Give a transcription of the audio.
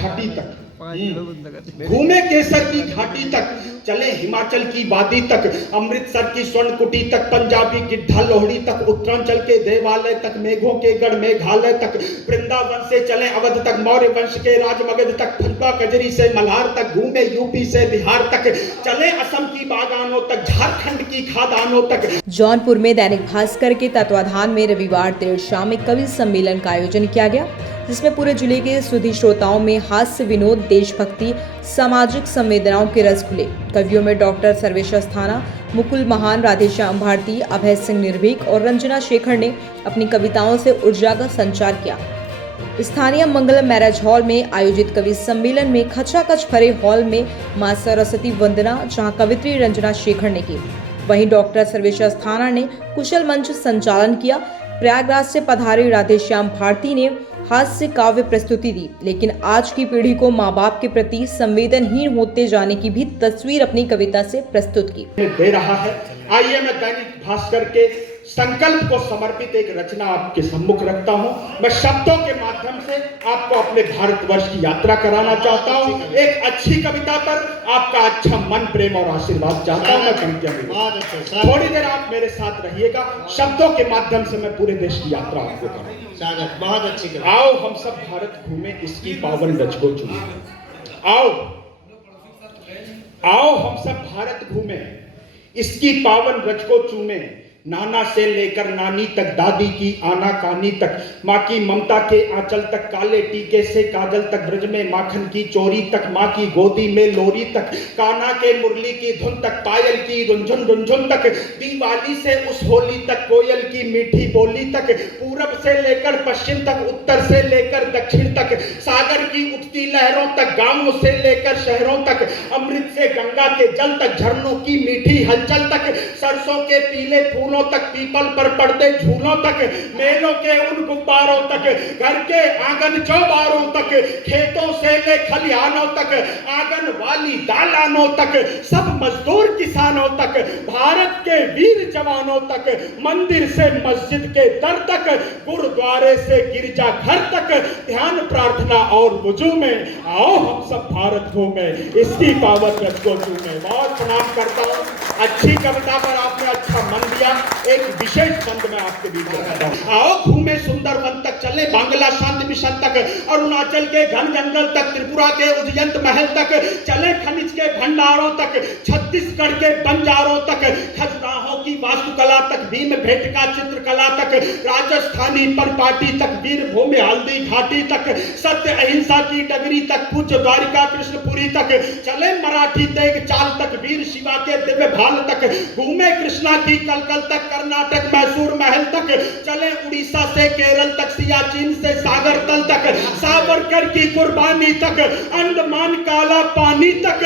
घाटी तक, घूमे केसर की घाटी तक, चले हिमाचल की वादी तक, अमृतसर की स्वर्ण कुटी तक, पंजाबी गिड्ढा लोहड़ी तक, उत्तरांचल के देवालय तक, मेघों के गढ़ मेघालय तक, वृंदावन से चले अवध तक, मौर्य वंश के राजमगध तक, फुलका कजरी से मल्हार तक, घूमे यूपी से बिहार तक, चले असम की बागानों तक, झारखंड की खादानों तक। जौनपुर में दैनिक भास्कर के तत्वाधान में रविवार देर शाम में कवि सम्मेलन का आयोजन किया गया, जिसमें पूरे जिले के सुधी श्रोताओं में हास्य विनोद, देशभक्ति, सामाजिक संवेदनाओं के रस खुले। कवियों में डॉक्टर सर्वेश अस्थाना, मुकुल महान, राधेश्याम भारती, अभय सिंह निर्भीक और रंजना शेखर ने अपनी कविताओं से ऊर्जा का संचार किया। स्थानीय मंगलम मैरिज हॉल में आयोजित कवि सम्मेलन में खचाखच भरे हॉल में मां सरस्वती वंदना, जहां कवित्री रंजना शेखर ने की, वहीं डॉक्टर सर्वेश अस्थाना ने कुशल मंच संचालन किया। प्रयागराज से पधारे राधेश्याम भारती ने हास्य काव्य प्रस्तुति दी, लेकिन आज की पीढ़ी को माँ बाप के प्रति संवेदनहीन होते जाने की भी तस्वीर अपनी कविता से प्रस्तुत की। दे रहा है। आइए मैं दैनिक भास्कर के संकल्प को समर्पित एक रचना आपके सम्मुख रखता हूं। मैं शब्दों के माध्यम से आपको अपने भारतवर्ष की यात्रा कराना चाहता हूं। एक अच्छी कविता पर आपका अच्छा मन, प्रेम और आशीर्वाद चाहता हूं। मैं कविता थोड़ी देर आप मेरे साथ रहिएगा। शब्दों के माध्यम से मैं पूरे देश की यात्रा आपको करूंगा। बहुत अच्छी। आओ हम सब भारत घूमे, इसकी पावन रज को चूमे। आओ आओ हम सब भारत घूमे, इसकी पावन रज को चूमे। नाना से लेकर नानी तक, दादी की आना कानी तक, माँ की ममता के आंचल तक, काले टीके से काजल तक, ब्रज में माखन की चोरी तक, माँ की गोदी में लोरी तक, कान्हा के मुरली की धुन तक, पायल की रुंझुन रुंझुन तक, दिवाली से उस होली तक, कोयल की मीठी बोली तक, पूरब से लेकर पश्चिम तक, उत्तर से लेकर दक्षिण तक, सागर की उठती लहरों तक, गांवों से लेकर शहरों तक, अमृत से गंगा के जल तक, झरनों की मीठी हलचल तक, सरसों के पीले फूलों तक, पीपल पर पड़ते झूलों तक, मेलों के उन गुब्बारों तक, घर के आंगन चौबारों तक, खेतों से ले खलिहानों तक, आंगन वाली दालानों तक, सब मजदूर किसानों तक, भारत के वीर जवानों तक, मंदिर से मस्जिद के दर तक, गुरुद्वारे से गिरजा घर तक, ध्यान प्रार्थना और वुजू में आओ हम सब भारत घूमे, इसकी पावन रज को चूमे। बहुत प्रणाम करता हूँ। अच्छी कविता पर आपने अच्छा मन दिया। एक विशेष बंद में आपके बीच रखता हूं। आओ घूमे सुंदर वन तक, चले बांग्ला शांति मिशन तक, अरुणाचल के घन जंगल तक, त्रिपुरा के उज्जैन महल तक, चले खनिज के भंडारों तक, छत्तीसगढ़ के बंजारों तक, खजुराहों की वास्तुकला तक, भीम भेटका चित्रकला तक, राजस्थानी परपाटी तक, वीरभूमि हल्दी घाटी तक, सत्य अहिंसा की डगरी तक, पूज्य द्वारिका कृष्णपुरी तक, चले मराठी तेग चाल तक, वीर शिवा के दिव्य भाल तक, घूमे कृष्णा की कलकल तक, कर्नाटक मैसूर महल तक, चले उड़ीसा से केरल तक, सियाचिन से सागर तल तक, सावरकर की कुर्बानी तक, अंडमान काला पानी तक।